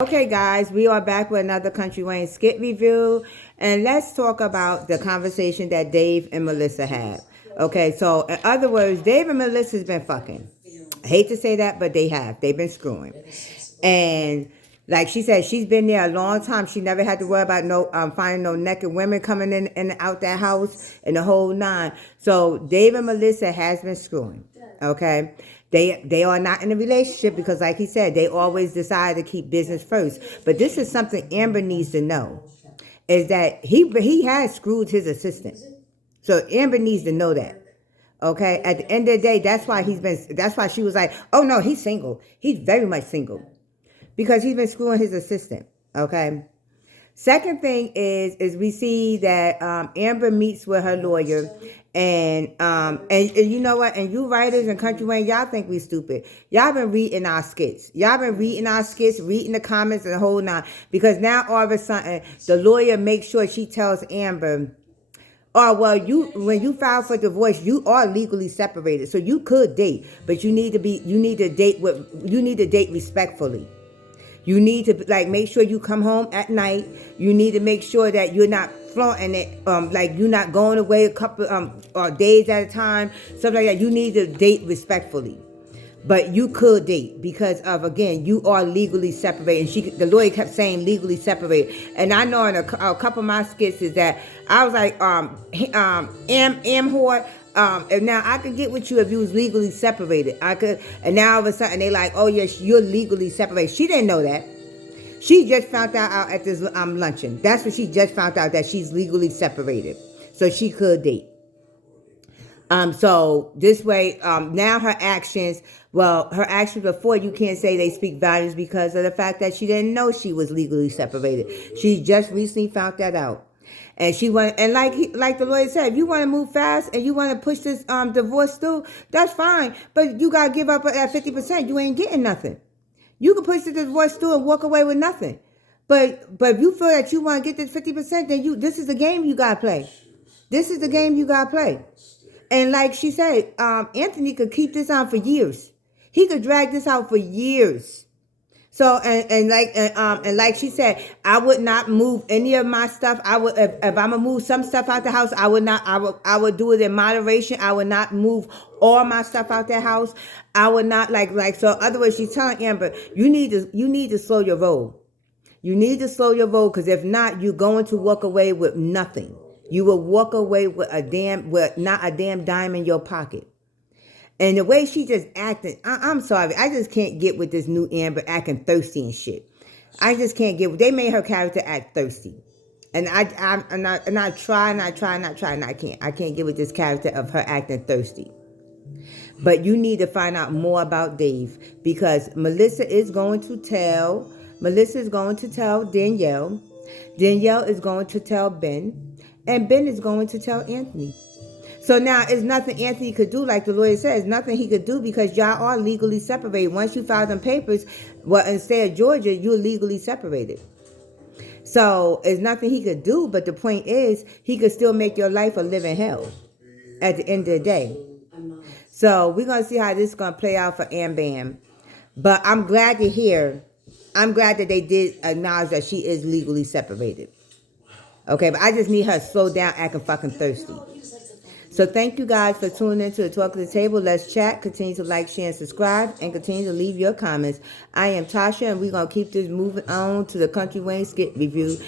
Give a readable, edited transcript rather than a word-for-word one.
Okay, guys, we are back with another Country Wayne skit review, and let's talk about the conversation that Dave and Melissa had. Okay, so in other words, Dave and Melissa's been fucking. I hate to say that, but they have. They've been screwing, and like she said, she's been there a long time. She never had to worry about no finding no naked women coming in and out that house and the whole nine. So Dave and Melissa has been screwing. Okay. They are not in a relationship because, like he said, they always decide to keep business first. But this is something Amber needs to know, is that he has screwed his assistant. So Amber needs to know that. Okay? At the end of the day, that's why she was like, oh no, he's single. He's very much single. Because he's been screwing his assistant. Okay? Second thing is we see that Amber meets with her lawyer, and you know what? And you writers and Country Wayne, y'all think we stupid. Y'all been reading our skits. Reading the comments and the whole nine. Because now all of a sudden the lawyer makes sure she tells Amber, oh well, when you file for divorce, you are legally separated, so you could date, but you need to date respectfully. You need to make sure you come home at night. You need to make sure that you're not flaunting it, like you're not going away a couple or days at a time, stuff like that. You need to date respectfully, but you could date because of, again, you are legally separated. And the lawyer kept saying legally separated, and I know in a couple of my skits is that I was like, whore. And now I could get with you if you was legally separated. I could, and now all of a sudden they like, oh yes, you're legally separated. She didn't know that. She just found out at this luncheon. That's what she just found out, that she's legally separated, so she could date. So this way, now her actions before, you can't say they speak volumes because of the fact that she didn't know she was legally separated. She just recently found that out. And she went, and like the lawyer said, if you want to move fast and you want to push this divorce through, that's fine. But you gotta give up at 50%. You ain't getting nothing. You can push the divorce through and walk away with nothing. But if you feel that you want to get this 50%, then this is the game you gotta play. This is the game you gotta play. And like she said, Anthony could keep this on for years. He could drag this out for years. So and like she said, I would not move any of my stuff. I would, if I'm gonna move some stuff out the house, I would not. I would do it in moderation. I would not move all my stuff out the house. I would not so. In other words, she's telling Amber, you need to slow your roll. You need to slow your roll, because if not, you're going to walk away with nothing. You will walk away with not a damn dime in your pocket. And the way she just acted, I'm sorry, I just can't get with this new Amber acting thirsty and shit. I just can't get with. They made her character act thirsty, and I try, and I can't get with this character of her acting thirsty. But you need to find out more about Dave, because Melissa is going to tell Danielle. Danielle is going to tell Ben, and Ben is going to tell Anthony. So now it's nothing Anthony could do, like the lawyer says, nothing he could do, because y'all are legally separated. Once you file them papers, in state of Georgia, you're legally separated. So there's nothing he could do, but the point is, he could still make your life a living hell at the end of the day. So we're going to see how this is going to play out for Am Bam. But I'm glad that they did acknowledge that she is legally separated. Okay, but I just need her to slow down acting fucking thirsty. So thank you guys for tuning in to the Talk of the Table. Let's chat. Continue to like, share, and subscribe, and continue to leave your comments. I am Tasha, and we're going to keep this moving on to the Country Wayne skit review.